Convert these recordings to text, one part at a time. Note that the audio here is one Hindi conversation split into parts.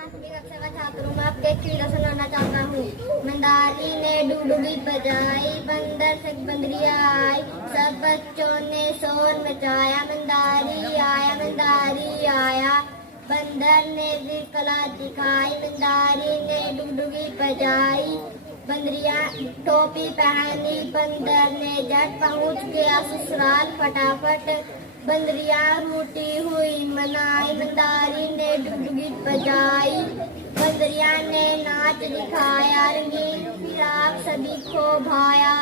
पांचवी कक्षा का छात्र हूँ। मैं आपको एक कविता सुनाना चाहता हूँ। मंदारी ने डुगडुगी बजाई, बंदर से बंदरिया आई, सब बच्चों ने शोर मचाया। मंदारी आया, बंदर ने भी कला दिखाई। मंदारी ने डुगडुगी बजाई, बंदरिया टोपी पहनी। बंदर ने झट पहुँच गया ससुराल फटाफट, बंदरिया रूठी हुई मनाई। मंदारी ने डुगडुगी बजाई, बंदरिया ने नाच दिखाया। रंगीन फिराक सभी को भाया,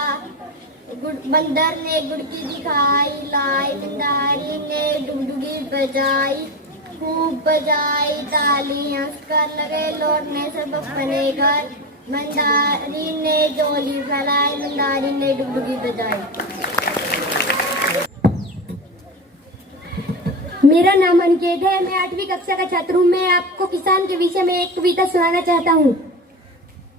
बंदर ने गुड़की दिखाई लाई। मंदारी ने डुगडुगी बजाई, खूब बजाई ताली, हंसकर लगे लौटने सब अपने घर। मंदारी ने झोली फैलाई, मंदारी ने डुगडुगी बजाई। मेरा नाम अनिकेत है। मैं 8वीं कक्षा का छात्र हूँ। मैं आपको किसान के विषय में एक कविता सुनाना चाहता हूँ।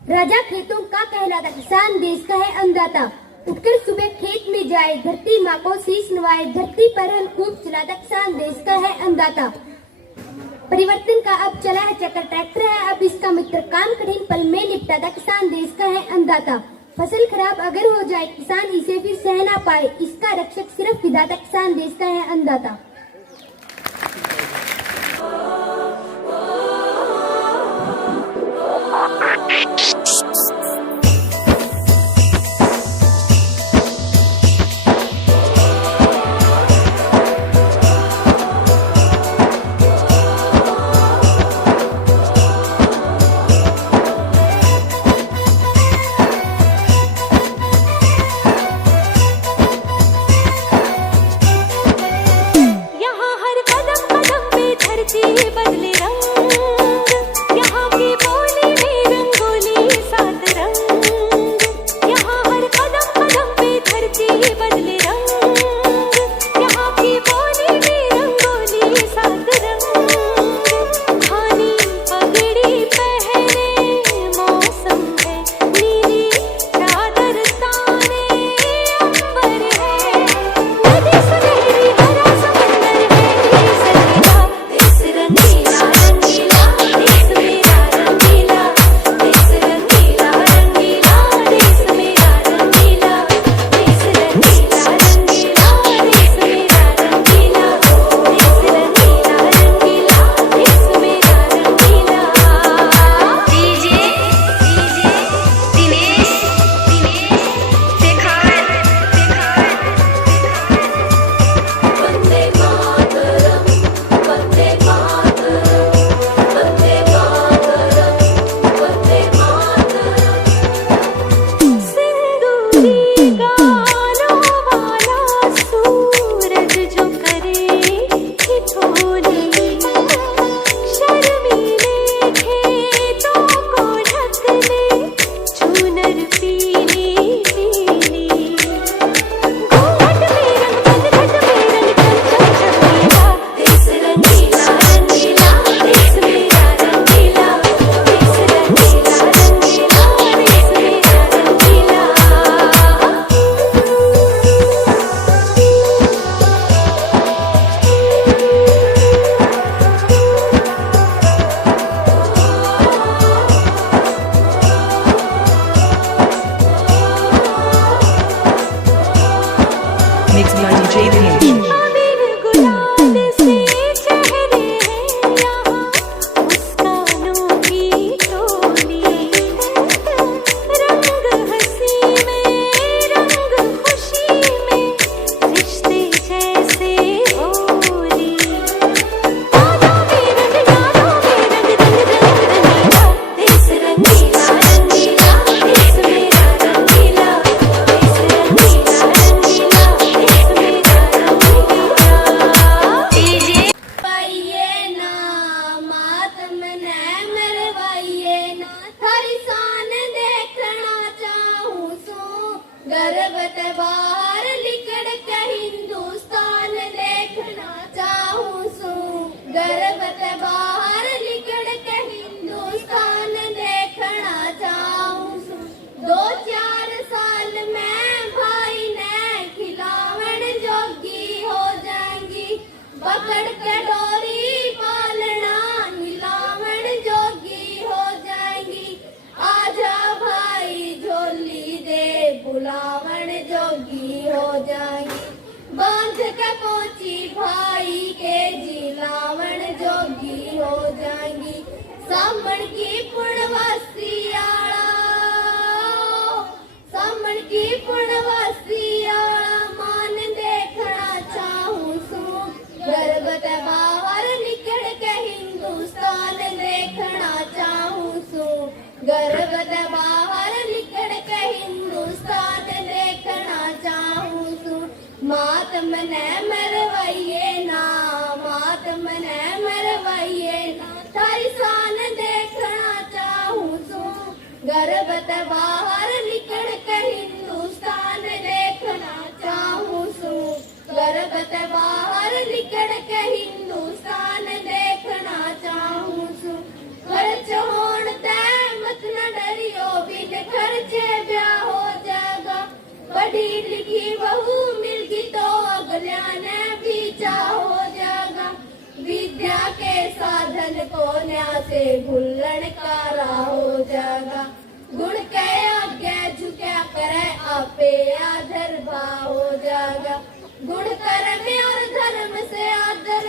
राजा खेतों का कहलाता, किसान देश का है अन्नदाता। उठकर सुबह खेत में जाए, धरती माँ को शीश नवाए। धरती पर हल खूब चलाता, किसान देश का है अन्नदाता। परिवर्तन का अब चला है चक्कर, ट्रैक्टर है अब इसका मित्र। काम कठिन पल में निपटाता, किसान देश का है अन्नदाता। फसल खराब अगर हो जाए, किसान इसे फिर सह ना पाए। इसका रक्षक सिर्फ विधाता, किसान देश का है अन्नदाता। Mixed by DJ Dinesh. गर्वत बाहर लिकड़ के हिंदुस्तान देखना चाहूं सू। गर्वत बाहर लिकड़ के हिंदुस्तान देखना चाहूं सू। 2-4 साल में भाई ने खिलावन जोगी हो जाएंगी। पकड़ के डोरी पालना हिलावन जोगी पहुंची भाई के जिलावन जोगी हो जाएंगी सामण की पूर्णवासी आला सामण की पूर्णवासी आला मान देखना चाहूं सू गर्भत बाहर निकल के हिंदुस्तान देखना चाहूं सू गर्भत बाहर निकल के हिंदुस्तान देखना चाहूं सू मातम ने मरवाइए ना मातम ने मरवाइए ना थारी शान देखना चाहूं सू गर्भत बाहर निकल के हिंदुस्तान देखना चाहूं सू गर्भत बाहर निकल के हिंदुस्तान देखना चाहूं सू खर्च होण ते मत न डरियो बिन खर्चे ब्याह हो जाएगा पढ़ी लिखी बहू मिलगी तो अगलिया ने भी चाह हो जाएगा विद्या के साधन को न्या से भूलन कारा हो जाएगा गुण के आगे झुका करे आपे आदर भाव हो जाएगा गुण कर्म और धर्म से आदर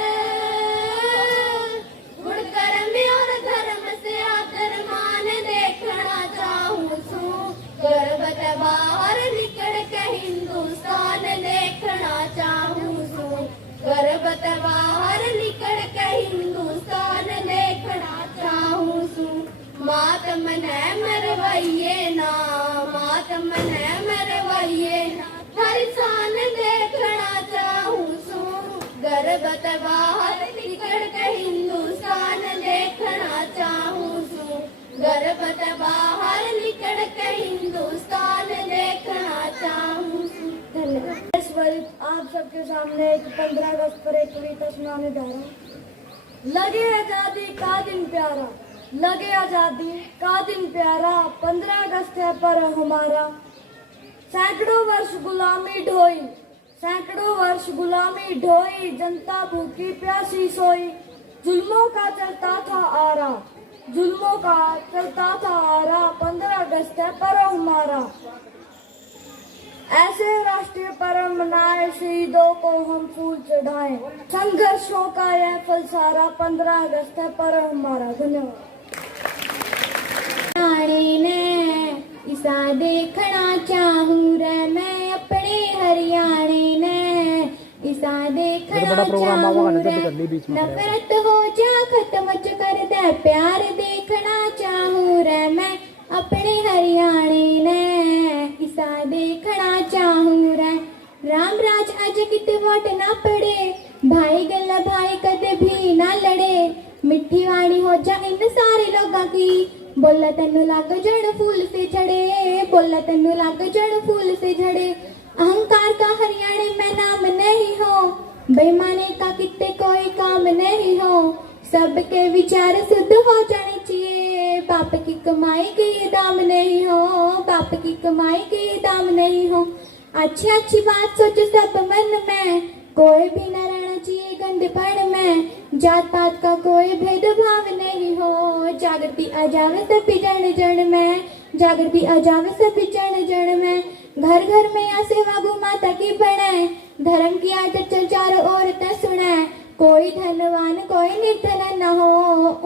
गुण कर्म और धर्म से आदर मान देखना चाहूं सू गर्भत बाहर निकल के हिंदुस्तान देखना चाहूं सू गर्भत बाहर निकल के हिंदुस्तान देखना चाहूं सू मातम ने मरवाइए ना मातम ने मरवाइए ना हर शान देखना चाहूं सू गर्भत बाहर निकल के हिंदुस्तान देखना चाहूं सू गर्भत बाहर निकल के हिंदुस्तान देखना चाहूं सू धन्यवाद। इस वक्त आप सबके सामने एक 15 अगस्त पर एक कविता सुनाने जा रहा हूँ। लगे आजादी का दिन प्यारा लगे आजादी का दिन प्यारा 15 अगस्त है पर हमारा सैकड़ों वर्ष गुलामी ढोई सैकड़ों वर्ष गुलामी ढोई जनता भूखी प्यासी सोई जुल्मों का चलता था आरा जुल्मों का चलता था आरा 15 अगस्त है पर हमारा ऐसे राष्ट्रीय पर्व मनाए शहीदों को हम फूल चढ़ाएं संघर्षों का यह फल सारा 15 अगस्त है पर हमारा। धन्यवाद। ने इसा देखना चाहूं रे मैं अपने हरियाणे ने इसा देखना चाहूं रे नफरत हो जा खत्म कर दे प्यार देखना चाहूं रे मैं अपने हरियाणे ने इसा देखना चाहूं रे राम राज अज किते वोट ना पड़े भाई गल्ला भाई कदे भी ना लड़े मिठी वाणी हो जा इन सारे लोगों की बोला तेनू लाग जड़ फूल से झड़े बोला तेनू लाग जड़ फूल से झड़े अहंकार का हरियाणे में नाम नहीं हो बेईमानी का कितने कोई काम नहीं हो सबके विचार शुद्ध हो जाने चाहिए बाप की कमाई के ये दाम नहीं हो बाप की कमाई के ये दाम नहीं हो अच्छी अच्छी बात सोचो सब मन में कोई भी न रहना चाहिए गंदपन में जात पात का कोई भेदभाव नहीं हो जागृति आ जावे सभी जन जन में जागृति आ जावे सभी जन जन में घर घर में या सेवा गौ माता की बने धर्म की आदत चल चारों ओर तक सुने कोई धनवान कोई निर्धन न हो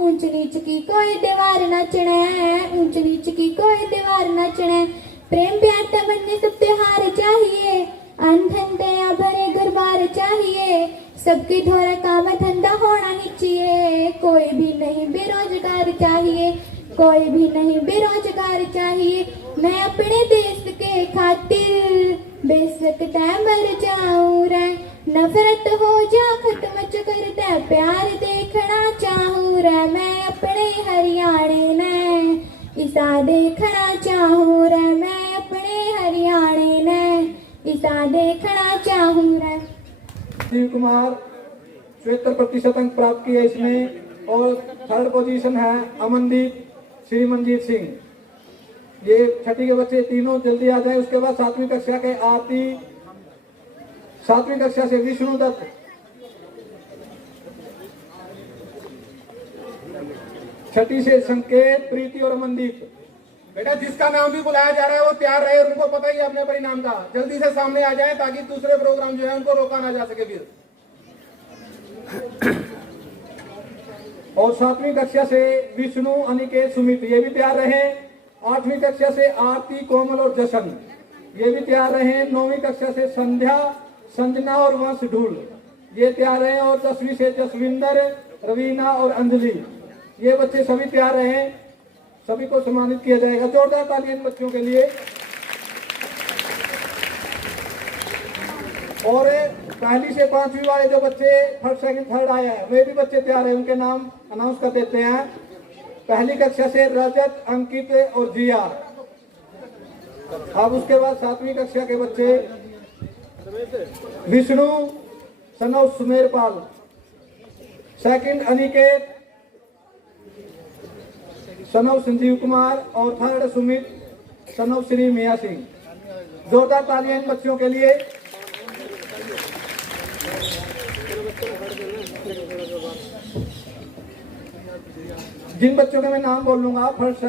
ऊंच नीच की कोई दीवार न चढ़े ऊंच नीच की कोई दीवार न चढ़े प्रेम प्यार तमन्ने सब त्योहार चाहिए अनधन दया भरे घर बार चाहिए सबके द्वारा काम धंधा होना ही चाहिए कोई भी नहीं बेरोजगार चाहिए कोई भी नहीं बेरोजगार चाहिए मैं अपने देश के खातिर बेसकता मर जाऊं रे नफरत हो जा खत्म कर दे प्यार देखना चाहूं रे मैं अपने हरियाणे ने इसा देखना चाहूं रे मैं अपने हरियाणे ने इसा देखना चाहूं रे। शिव कुमार 74% अंक प्राप्त किए इसमें और थर्ड पोजीशन है अमनदीप श्रीमनजीत सिंह। ये छठी के बच्चे तीनों जल्दी आ जाए। उसके बाद 7वीं कक्षा के आरती 7वीं कक्षा से विष्णु दत्त, छठी से संकेत, प्रीति और अमनदीप। बेटा जिसका नाम भी बुलाया जा रहा है वो तैयार रहे और उनको पता ही है अपने परिणाम का। जल्दी से सामने आ जाए ताकि दूसरे प्रोग्राम जो है उनको रोका ना जा सके फिर। और 7वीं कक्षा से विष्णु, अनिकेत, सुमित ये भी तैयार रहे। 8वीं कक्षा से आरती, कोमल और जशन ये भी तैयार रहे। 9वीं कक्षा से संध्या, संजना और वंश ढूल ये तैयार रहे। और 10वीं से जसविंदर, रवीना और अंजलि ये बच्चे सभी तैयार रहे। सभी को सम्मानित किया जाएगा। जोरदार तालियां इन बच्चों के लिए। और पहली से 5वीं वाले जो बच्चे फर्स्ट, सेकंड, थर्ड आए हैं वे भी बच्चे तैयार हैं। उनके नाम अनाउंस कर देते हैं। पहली कक्षा से रजत, अंकित और जिया। अब उसके बाद 7वीं कक्षा के बच्चे विष्णु, सनौ सुमेरपाल, सेकंड अनिकेत, सनौ संजीव कुमार और थर्ड सुमित, सनौ श्री मिया सिंह। जोरदार तालियां इन बच्चों के लिए। जिन बच्चों के मैं नाम बोल लूंगा फर्स्ट,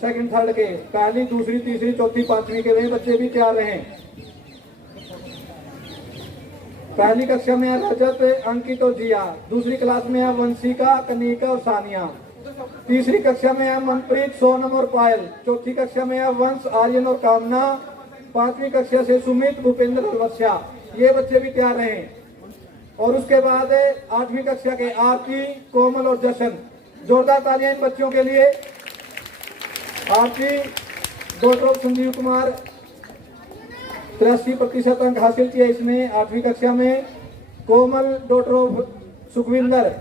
सेकंड, थर्ड के, पहली, दूसरी, तीसरी, चौथी, 5वीं के वे बच्चे भी तैयार रहे। पहली कक्षा में है रजत, अंकित और जिया। दूसरी क्लास में है वंशिका, कनिका और सानिया। तीसरी कक्षा में है मनप्रीत, सोनम और पायल। चौथी कक्षा में है वंश, आर्यन और कामना। 5वीं कक्षा से सुमित, भूपेंद्र और वर्षा ये बच्चे भी तैयार रहे। और उसके बाद 8वीं कक्षा के आरती, कोमल और जशन। जोरदार तालियां इन बच्चों के लिए। आरती डॉक्टर ऑफ संजीव कुमार 83% अंक हासिल किया इसने 8वीं कक्षा में। कोमल डॉक्टर ऑफ सुखविंदर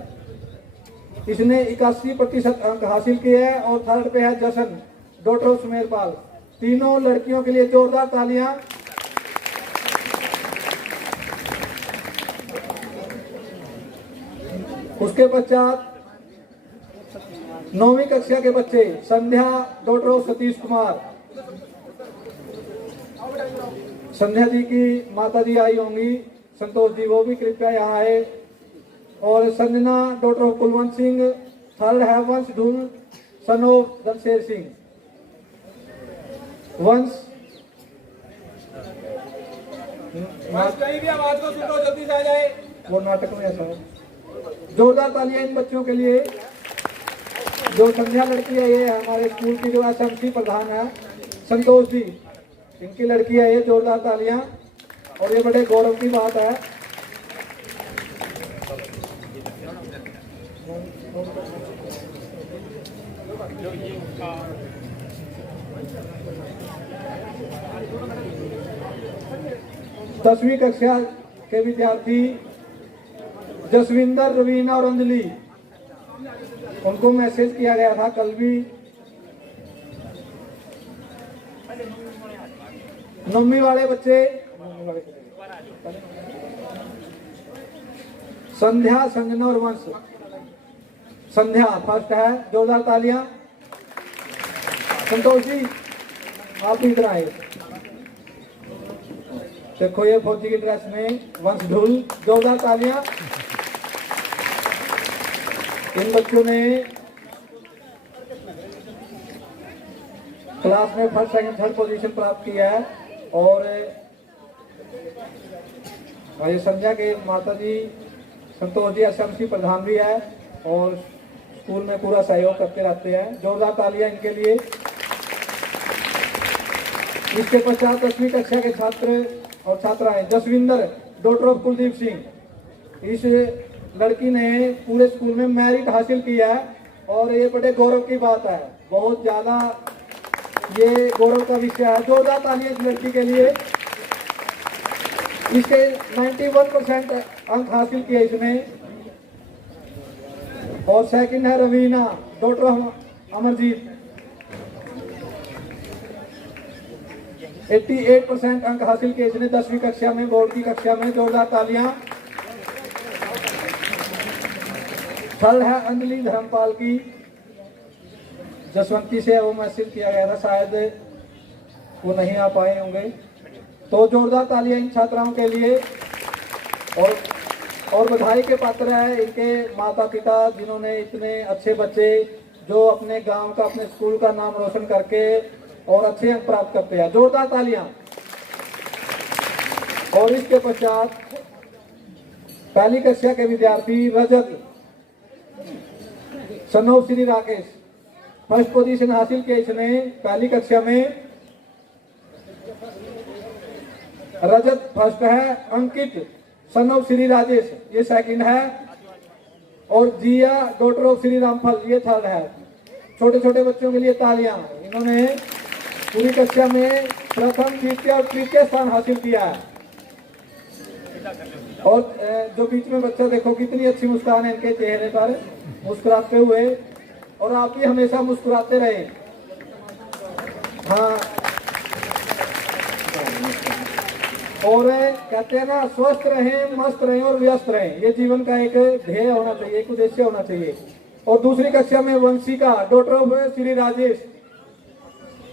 इसने 81% अंक हासिल किए हैं। और थर्ड पे है जशन डॉक्टर ऑफ सुमेरपाल। तीनों लड़कियों के लिए जोरदार तालियां। उसके पश्चात 9वीं कक्षा के बच्चे संध्या, डॉक्टर ऑफ सतीश कुमार। संध्या जी की माता जी आई होंगी, संतोष जी, वो भी कृपया यहाँ आए। और Sanjana doctor of Kulwant Singh. Third है वंश ढूल, सन ऑफ धनशेर सिंह। वंश कहीं भी आवाज को सुनो, जल्दी से आ जाए। वो नाटक में ऐसा है। जोरदार तालियां इन बच्चों के लिए। जो संध्या लड़की है ये हमारे स्कूल की जो एसएमसी प्रधान है संतोष जी, इनकी लड़की है ये। जोरदार तालियां। और ये बड़े गौरव की बात है। दसवीं कक्षा के विद्यार्थी जसविंदर, रवीना और अंजलि, उनको मैसेज किया गया था कल भी। 9वीं वाले बच्चे संध्या, संजना और वंश। संध्या फर्स्ट है। जोरदार तालियां। संतोष जी आप इधर आए। देखो ये फौजी की ड्रेस में वंश ढूल। जोरदार तालियां। इन बच्चों ने क्लास में फर्स्ट, सेकंड, थर्ड पोजीशन प्राप्त किया है। और ये संध्या के माता जी संतोष जी एसएमसी प्रधान भी है और स्कूल में पूरा सहयोग करते रहते हैं। जोरदार तालियां इनके लिए। इसके पश्चात 10वीं कक्षा के छात्र और छात्राएं जसविंदर, डॉक्टर ऑफ कुलदीप सिंह। इस लड़की ने पूरे स्कूल में मेरिट हासिल किया है और ये बड़े गौरव की बात है। बहुत ज्यादा ये गौरव का विषय है। जोरदार तालियां इस लड़की के लिए। इसके 91% अंक हासिल किए इसने। और सेकंड है रवीना, डॉक्टर अमरजीत, 88% अंक हासिल किए इसने 10वीं कक्षा में, बोर्ड की कक्षा में। जोरदार तालियां। थर्ड है अंजलि धर्मपाल की, जसवंती से वो मैसेज किया गया था, शायद वो नहीं आ पाए होंगे। तो जोरदार तालियां इन छात्राओं के लिए। और बधाई के पात्र है इनके माता पिता जिन्होंने इतने अच्छे बच्चे जो अपने गांव का, अपने स्कूल का नाम रोशन करके और अच्छे अंक प्राप्त करते हैं। जोरदार तालियां। और इसके पश्चात पहली कक्षा के विद्यार्थी Rajat son of Shri Rakesh. First position हासिल किया इसने पहली कक्षा में। रजत फर्स्ट है। अंकित सन ऑफ श्री राजेश ये सेकंड है। और जिया डॉटर ऑफ श्री रामफल ये थर्ड है। छोटे छोटे बच्चों के लिए तालियां। इन्होंने पूरी कक्षा में प्रथम, द्वितीय और तृतीय स्थान हासिल किया है। और जो बीच में बच्चा देखो कितनी अच्छी मुस्कान है इनके चेहरे पर, मुस्कुराते हुए। और आप भी हमेशा मुस्कुराते रहे। हाँ, और कहते हैं ना, स्वस्थ रहें, मस्त रहें और व्यस्त रहें, ये जीवन का एक ध्येय होना चाहिए, एक उद्देश्य होना चाहिए। और दूसरी कक्षा में वंशिका डॉटर ऑफ श्री राजेश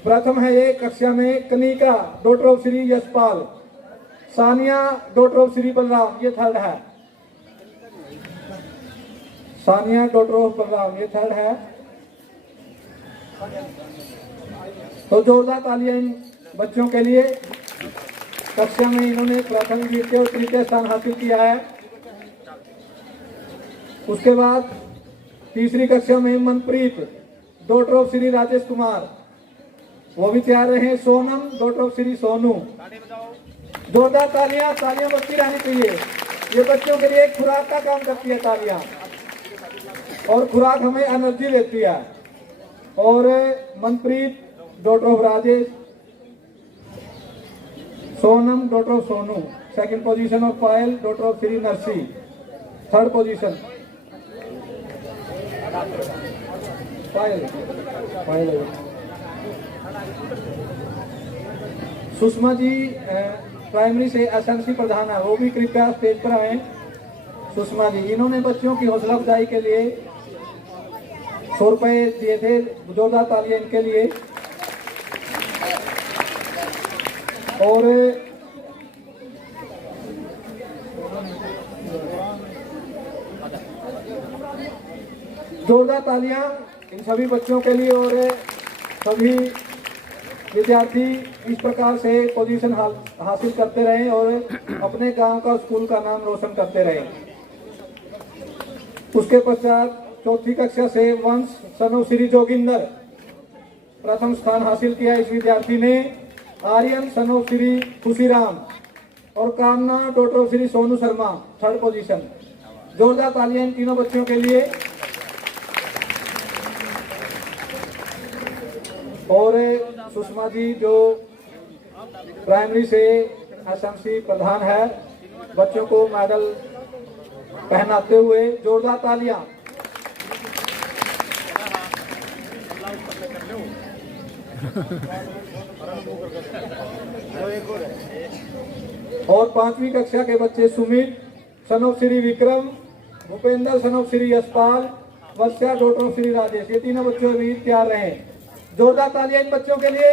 प्रथम है ये कक्षा में। Kanika daughter of Shri Yashpal. Sania daughter of Shri Balram ये थर्ड है। सानिया डॉटर ऑफ बलराम ये थर्ड है। तो जोरदार तालियां इन बच्चों के लिए। कक्षा में इन्होंने प्रथम, द्वितीय और तृतीय स्थान हासिल किया है। उसके बाद तीसरी कक्षा में मनप्रीत डॉटर ऑफ श्री राजेश कुमार वो भी तैयार रहे। Sonam daughter of Shri Sonu. जोरदार तालियां, तालियां बजती रहनी चाहिए। ये बच्चों के लिए एक खुराक का काम करती है तालियां, और खुराक हमें एनर्जी देती है। और Manpreet daughter of Rajesh, Sonam daughter of Sonu second position, और Payal daughter of Shri Narsi third position. Payal Sushma ji primary से एसएमसी प्रधान है, वो भी कृपया स्टेज पर आए। सुषमा जी, इन्होंने बच्चों की हौसला अफजाई के लिए 100 रुपए दिए थे। जोरदार तालियां इनके लिए। और जोरदार तालियां इन सभी बच्चों के लिए। और सभी विद्यार्थी इस प्रकार से पोजीशन हासिल करते रहें और अपने गांव का, स्कूल का नाम रोशन करते रहें। उसके पश्चात चौथी कक्षा से वंश सन ऑफ श्री जोगिंदर प्रथम स्थान हासिल किया इस विद्यार्थी ने। आर्यन सन ऑफ श्री खुशीराम और कामना daughter of Shri Sonu Sharma third position. जोरदार तालियां इन तीनों बच्चों के लिए। और सुषमा जी जो प्राइमरी से एसएमसी प्रधान है, बच्चों को मेडल पहनाते हुए जोरदार तालियां। और पांचवी कक्षा के बच्चे Sumit son of Shri Vikram, Bhupendra son of Shri Yashpal, Vatsya daughter of Shri Rajesh, ये तीनों बच्चों भी तैयार रहे। जोरदार तालियां इन बच्चों के लिए।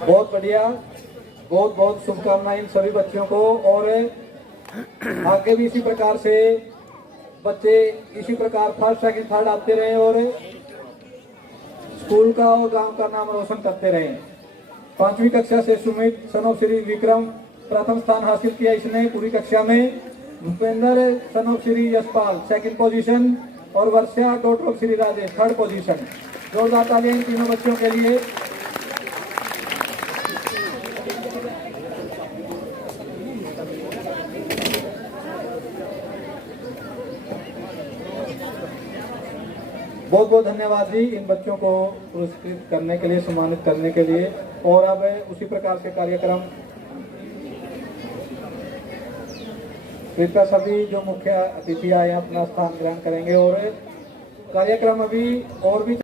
बहुत बढ़िया, बहुत बहुत शुभकामनाएं इन सभी बच्चों को। और आगे भी इसी प्रकार से बच्चे इसी प्रकार फर्स्ट, सेकंड, थर्ड आते रहे और स्कूल का और गांव का नाम रोशन करते रहे। पांचवी कक्षा से सुमित सन ऑफ श्री विक्रम प्रथम स्थान हासिल किया इसने पूरी कक्षा में। Bhupendra son of Shri Yashpal second position और Varsha daughter of Shri Rajesh third position. जोरदार तालियां इन तीनों बच्चों के लिए। बहुत बहुत धन्यवाद जी इन बच्चों को पुरस्कृत करने के लिए, सम्मानित करने के लिए। और अब उसी प्रकार से कार्यक्रम कृपया सभी जो मुख्य अतिथि आए अपना स्थान ग्रहण करेंगे। और कार्यक्रम अभी और भी